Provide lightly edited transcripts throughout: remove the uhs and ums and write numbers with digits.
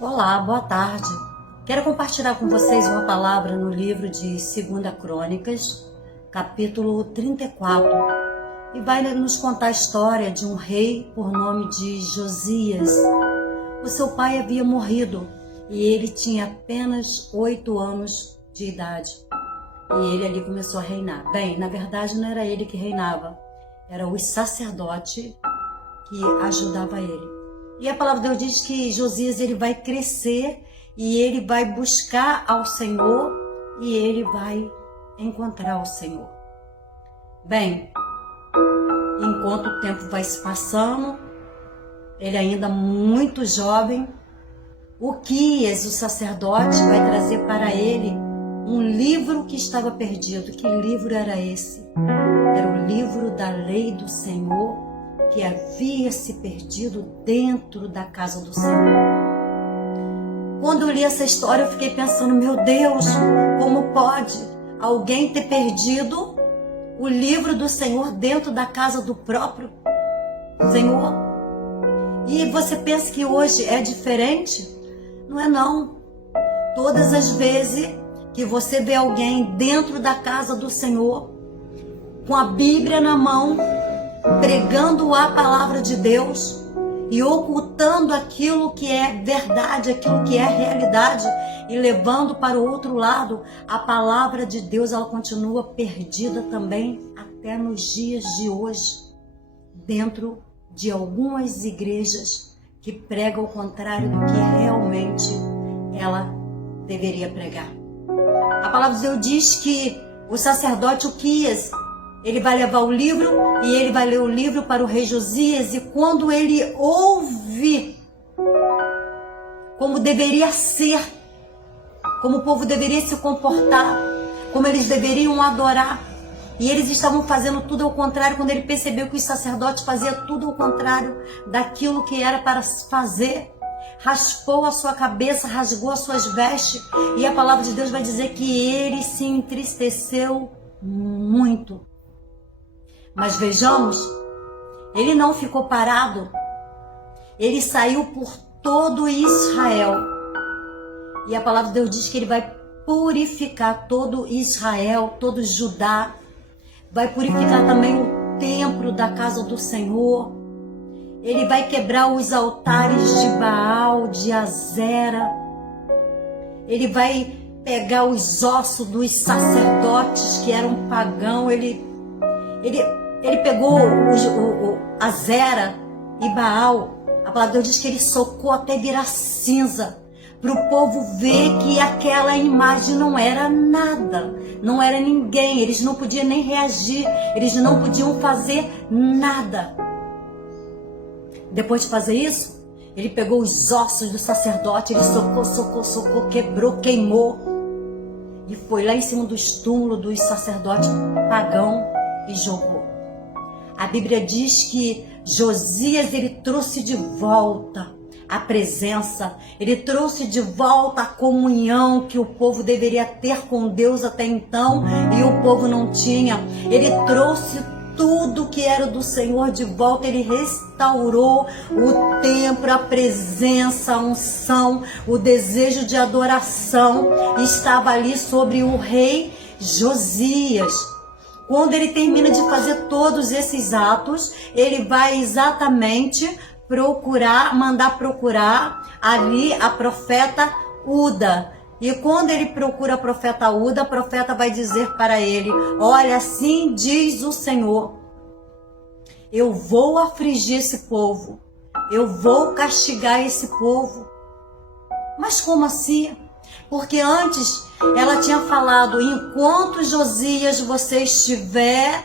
Olá, boa tarde. Quero compartilhar com vocês uma palavra no livro de 2 Crônicas, capítulo 34, e vai nos contar a história de um rei por nome de Josias. O seu pai havia morrido e ele tinha apenas 8 anos de idade. E ele ali começou a reinar. Bem, na verdade não era ele que reinava, era o sacerdote que ajudava ele. E a palavra de Deus diz que Josias ele vai crescer e ele vai buscar ao Senhor e ele vai encontrar o Senhor. Bem, enquanto o tempo vai se passando, ele ainda muito jovem, Uquias, o sacerdote, vai trazer para ele um livro que estava perdido. Que livro era esse? Era o livro da lei do Senhor, que havia se perdido dentro da casa do Senhor. Quando eu li essa história, eu fiquei pensando, meu Deus, como pode alguém ter perdido o livro do Senhor dentro da casa do próprio Senhor? E você pensa que hoje é diferente? Não é não. Todas as vezes que você vê alguém dentro da casa do Senhor, com a Bíblia na mão, pregando a palavra de Deus e ocultando aquilo que é verdade, aquilo que é realidade e levando para o outro lado, a palavra de Deus ela continua perdida também até nos dias de hoje, dentro de algumas igrejas que pregam o contrário do que realmente ela deveria pregar. A palavra de Deus diz que o sacerdote Uquias, ele vai levar o livro e ele vai ler o livro para o rei Josias, e quando ele ouve como deveria ser, como o povo deveria se comportar, como eles deveriam adorar, e eles estavam fazendo tudo ao contrário, quando ele percebeu que os sacerdotes faziam tudo ao contrário daquilo que era para se fazer, raspou a sua cabeça, rasgou as suas vestes, e a palavra de Deus vai dizer que ele se entristeceu muito. Mas vejamos, ele não ficou parado, ele saiu por todo Israel. E a palavra de Deus diz que ele vai purificar todo Israel, todo Judá, vai purificar também o templo da casa do Senhor. Ele vai quebrar os altares de Baal, de Azera. Ele vai pegar os ossos dos sacerdotes que eram pagãos. Ele pegou Azera e Baal. A palavra de Deus diz que ele socou até virar cinza, para o povo ver que aquela imagem não era nada, não era ninguém. Eles não podiam nem reagir, eles não podiam fazer nada. Depois de fazer isso, ele pegou os ossos do sacerdote, ele socou, quebrou, queimou, e foi lá em cima dos túmulos dos sacerdotes pagãos e jogou. A Bíblia diz que Josias ele trouxe de volta a presença, ele trouxe de volta a comunhão que o povo deveria ter com Deus até então e o povo não tinha. Ele trouxe tudo que era do Senhor de volta, ele restaurou o templo, a presença, a unção, o desejo de adoração estava ali sobre o rei Josias. Quando ele termina de fazer todos esses atos, ele vai exatamente mandar procurar ali a profeta Uda. E quando ele procura a profeta Uda, a profeta vai dizer para ele: olha, assim diz o Senhor, eu vou afligir esse povo, eu vou castigar esse povo. Mas como assim? Porque antes ela tinha falado: enquanto Josias você estiver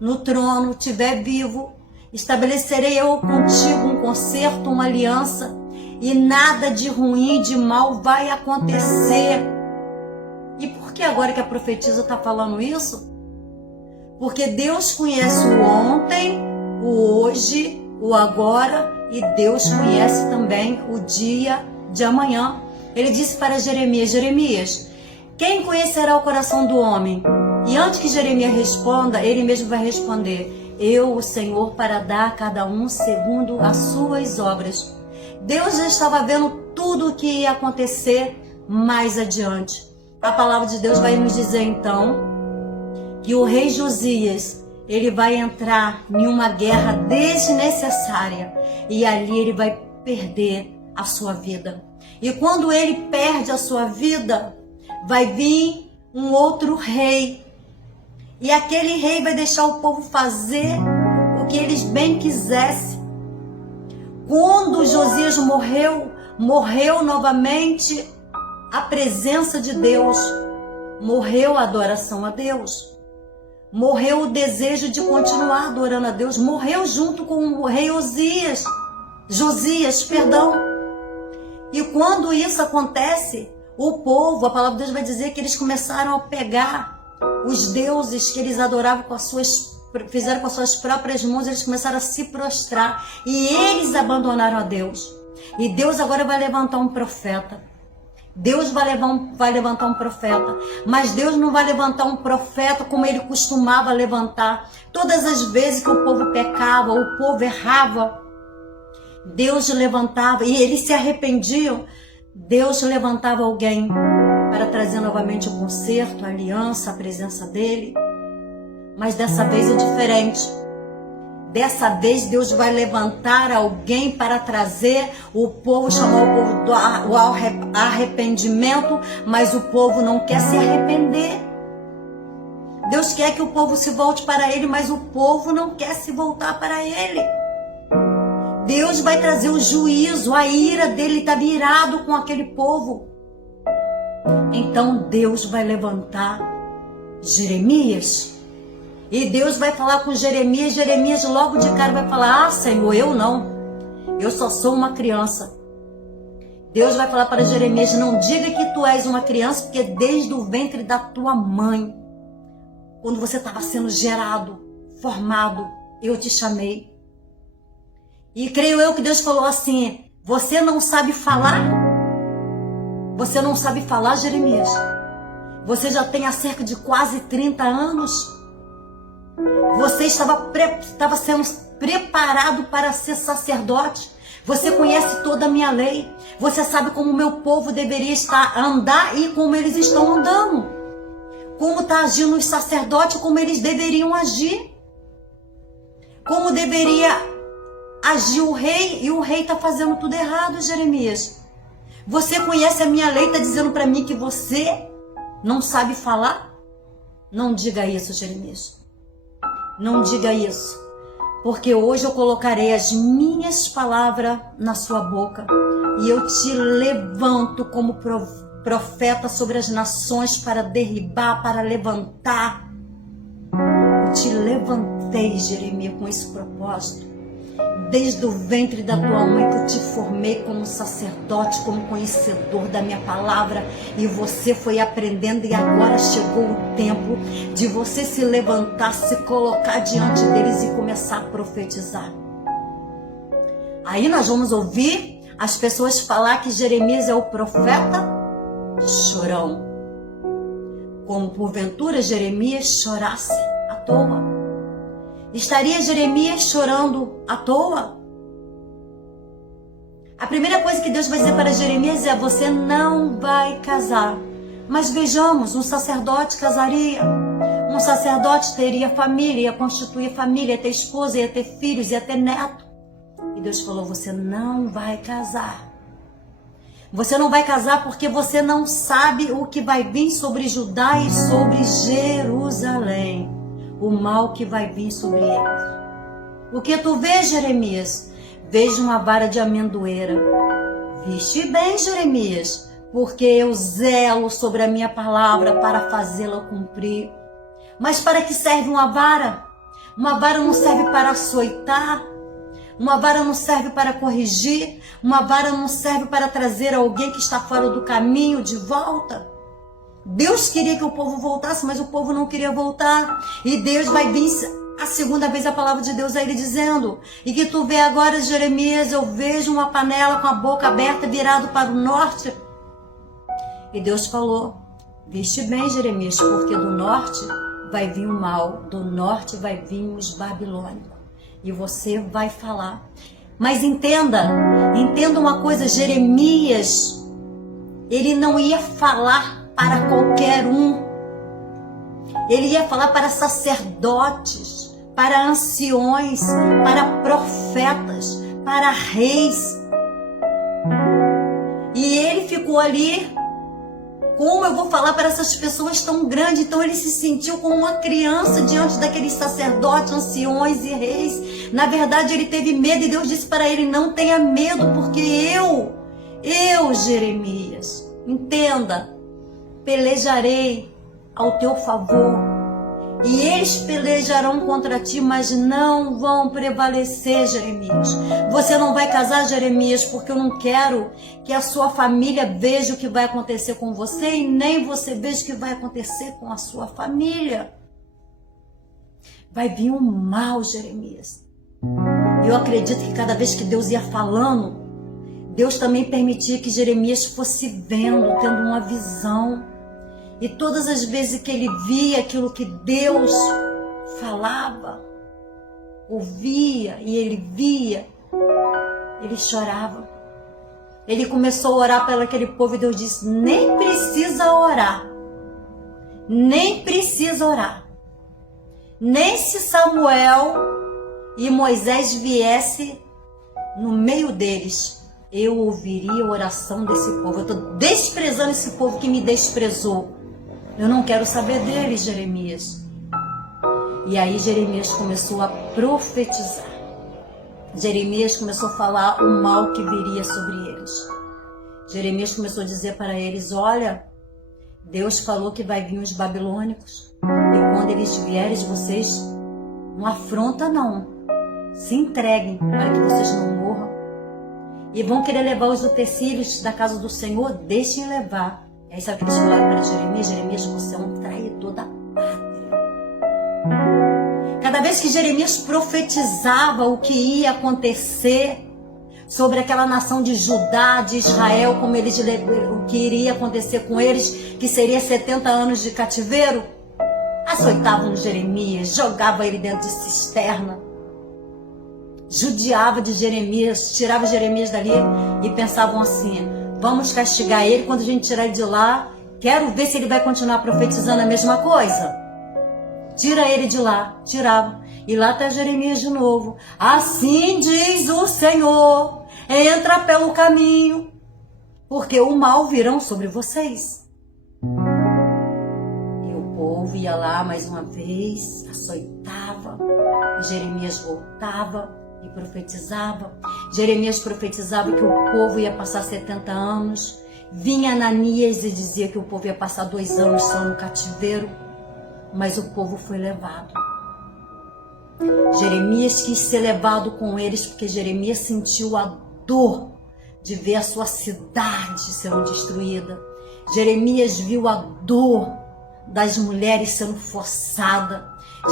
no trono, estiver vivo, estabelecerei eu contigo um concerto, uma aliança, e nada de ruim, de mal vai acontecer. E por que agora que a profetisa está falando isso? Porque Deus conhece o ontem, o hoje, o agora, e Deus conhece também o dia de amanhã. Ele disse para Jeremias: Jeremias, quem conhecerá o coração do homem? E antes que Jeremias responda, ele mesmo vai responder: eu, o Senhor, para dar a cada um segundo as suas obras. Deus já estava vendo tudo o que ia acontecer mais adiante. A palavra de Deus vai nos dizer então que o rei Josias, ele vai entrar em uma guerra desnecessária e ali ele vai perder a sua vida. E quando ele perde a sua vida, vai vir um outro rei. E aquele rei vai deixar o povo fazer o que eles bem quisessem. Quando Josias morreu novamente a presença de Deus, morreu a adoração a Deus, morreu o desejo de continuar adorando a Deus, morreu junto com o rei Josias. E quando isso acontece, o povo, a palavra de Deus vai dizer que eles começaram a pegar os deuses que eles adoravam fizeram com as suas próprias mãos, eles começaram a se prostrar e eles abandonaram a Deus. E Deus agora vai levantar um profeta. Deus vai levantar um profeta, mas Deus não vai levantar um profeta como ele costumava levantar. Todas as vezes que o povo pecava, o povo errava, Deus levantava e eles se arrependiam. Deus levantava alguém para trazer novamente o conserto, a aliança, a presença dele. Mas dessa vez é diferente. Dessa vez Deus vai levantar alguém para trazer o povo, chamar o povo ao arrependimento, mas o povo não quer se arrepender. Deus quer que o povo se volte para ele, mas o povo não quer se voltar para ele. Deus vai trazer o juízo, a ira dele está virado com aquele povo. Então Deus vai levantar Jeremias. E Deus vai falar com Jeremias. Jeremias logo de cara vai falar: ah, Senhor, eu não. Eu só sou uma criança. Deus vai falar para Jeremias: não diga que tu és uma criança, porque desde o ventre da tua mãe, quando você estava sendo gerado, formado, eu te chamei. E creio eu que Deus falou assim: você não sabe falar? Você não sabe falar, Jeremias? Você já tem há cerca de quase 30 anos. Você estava sendo preparado para ser sacerdote. Você conhece toda a minha lei. Você sabe como o meu povo deveria andar e como eles estão andando. Como está agindo os sacerdotes, como eles deveriam agir. Como deveria agir o rei, e o rei está fazendo tudo errado, Jeremias. Você conhece a minha lei, está dizendo para mim que você não sabe falar? Não diga isso, Jeremias. Não diga isso, porque hoje eu colocarei as minhas palavras na sua boca e eu te levanto como profeta sobre as nações para derribar, para levantar. Eu te levantei, Jeremias, com esse propósito. Desde o ventre da tua mãe que eu te formei como sacerdote, como conhecedor da minha palavra, e você foi aprendendo, e agora chegou o tempo de você se levantar, se colocar diante deles e começar a profetizar. Aí nós vamos ouvir as pessoas falar que Jeremias é o profeta chorão, como porventura Jeremias chorasse à toa. Estaria Jeremias chorando à toa? A primeira coisa que Deus vai dizer para Jeremias é: você não vai casar. Mas vejamos, um sacerdote casaria. Um sacerdote teria família, ia constituir família, ia ter esposa, ia ter filhos, ia ter neto. E Deus falou: você não vai casar. Você não vai casar porque você não sabe o que vai vir sobre Judá e sobre Jerusalém. O mal que vai vir sobre eles. O que tu vês, Jeremias? Vejo uma vara de amendoeira. Viste bem, Jeremias, porque eu zelo sobre a minha palavra para fazê-la cumprir. Mas para que serve uma vara? Uma vara não serve para açoitar. Uma vara não serve para corrigir. Uma vara não serve para trazer alguém que está fora do caminho de volta. Deus queria que o povo voltasse, mas o povo não queria voltar. E Deus vai vir a segunda vez a palavra de Deus a ele dizendo: e que tu vê agora, Jeremias, eu vejo uma panela com a boca aberta virado para o norte. E Deus falou: viste bem, Jeremias, porque do norte vai vir o mal, do norte vai vir os babilônicos. E você vai falar. Mas entenda Entenda uma coisa, Jeremias, ele não ia falar para qualquer um. Ele ia falar para sacerdotes, para anciões, para profetas, para reis. E ele ficou ali, como eu vou falar para essas pessoas tão grandes? Então ele se sentiu como uma criança diante daqueles sacerdotes, anciões e reis. Na verdade ele teve medo e Deus disse para ele: não tenha medo, porque eu, Jeremias, entenda, pelejarei ao teu favor. E eles pelejarão contra ti, mas não vão prevalecer, Jeremias. Você não vai casar, Jeremias, porque eu não quero que a sua família veja o que vai acontecer com você e nem você veja o que vai acontecer com a sua família. Vai vir um mal, Jeremias. Eu acredito que cada vez que Deus ia falando, Deus também permitia que Jeremias fosse vendo, tendo uma visão. E todas as vezes que ele via aquilo que Deus falava, ouvia e ele via, ele chorava. Ele começou a orar pelo aquele povo e Deus disse: nem precisa orar. Nem precisa orar. Nem se Samuel e Moisés viesse no meio deles, eu ouviria a oração desse povo. Eu estou desprezando esse povo que me desprezou. Eu não quero saber deles, Jeremias. E aí Jeremias começou a profetizar. Jeremias começou a falar o mal que viria sobre eles. Jeremias começou a dizer para eles: olha, Deus falou que vai vir os babilônicos. E quando eles vierem, vocês não afronta não. Se entreguem para que vocês não morram. E vão querer levar os utensílios da casa do Senhor, deixem levar. E aí sabe o que eles falaram para Jeremias? Jeremias, você é um traidor da pátria. Cada vez que Jeremias profetizava o que ia acontecer sobre aquela nação de Judá, de Israel, como eles, o que iria acontecer com eles, que seria 70 anos de cativeiro, açoitavam Jeremias, jogava ele dentro de cisterna, judiava de Jeremias, tirava Jeremias dali e pensavam assim: vamos castigar ele, quando a gente tirar ele de lá, quero ver se ele vai continuar profetizando a mesma coisa. Tira ele de lá, tirava. E lá está Jeremias de novo. Assim diz o Senhor, entra pelo caminho, porque o mal virão sobre vocês. E o povo ia lá mais uma vez, açoitava, e Jeremias voltava e profetizava. Jeremias profetizava que o povo ia passar 70 anos. Vinha Ananias e dizia que o povo ia passar 2 anos só no cativeiro. Mas o povo foi levado. Jeremias quis ser levado com eles, porque Jeremias sentiu a dor de ver a sua cidade sendo destruída. Jeremias viu a dor das mulheres sendo forçadas.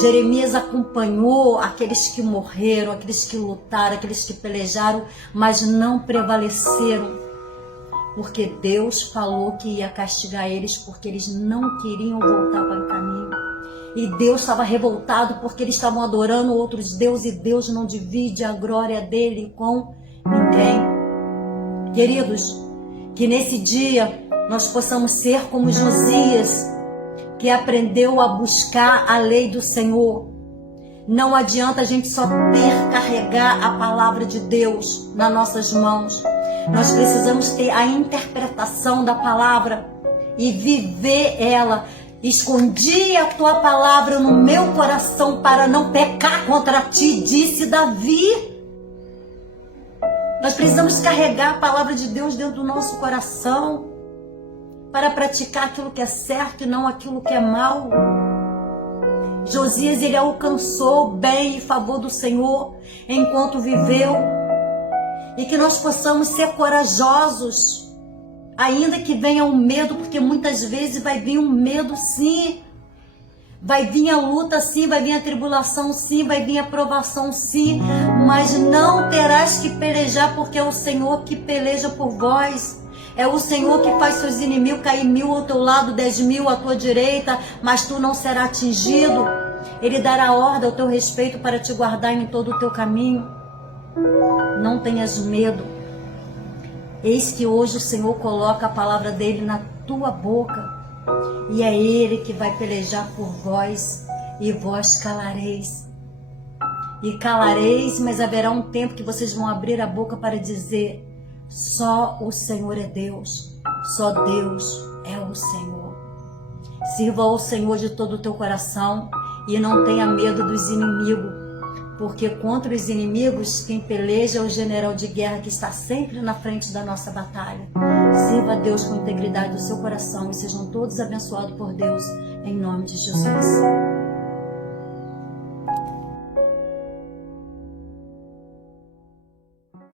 Jeremias acompanhou aqueles que morreram, aqueles que lutaram, aqueles que pelejaram, mas não prevaleceram. Porque Deus falou que ia castigar eles, porque eles não queriam voltar para o caminho. E Deus estava revoltado porque eles estavam adorando outros deuses, e Deus não divide a glória dele com ninguém. Queridos, que nesse dia nós possamos ser como Josias, que aprendeu a buscar a lei do Senhor. Não adianta a gente só carregar a palavra de Deus nas nossas mãos. Nós precisamos ter a interpretação da palavra e viver ela. Escondi a tua palavra no meu coração para não pecar contra ti, disse Davi. Nós precisamos carregar a palavra de Deus dentro do nosso coração para praticar aquilo que é certo e não aquilo que é mal. Josias, ele alcançou bem e favor do Senhor enquanto viveu. E que nós possamos ser corajosos, ainda que venha um medo, porque muitas vezes vai vir um medo sim. Vai vir a luta sim, vai vir a tribulação sim, vai vir a provação sim. Mas não terás que pelejar, porque é o Senhor que peleja por vós. É o Senhor que faz seus inimigos cair 1000 ao teu lado, 10.000 à tua direita, mas tu não serás atingido. Ele dará ordem ao teu respeito para te guardar em todo o teu caminho. Não tenhas medo. Eis que hoje o Senhor coloca a palavra dele na tua boca, e é ele que vai pelejar por vós, e vós calareis. E calareis, mas haverá um tempo que vocês vão abrir a boca para dizer: só o Senhor é Deus, só Deus é o Senhor. Sirva ao Senhor de todo o teu coração e não tenha medo dos inimigos, porque contra os inimigos quem peleja é o general de guerra que está sempre na frente da nossa batalha. Sirva a Deus com integridade do seu coração e sejam todos abençoados por Deus, em nome de Jesus.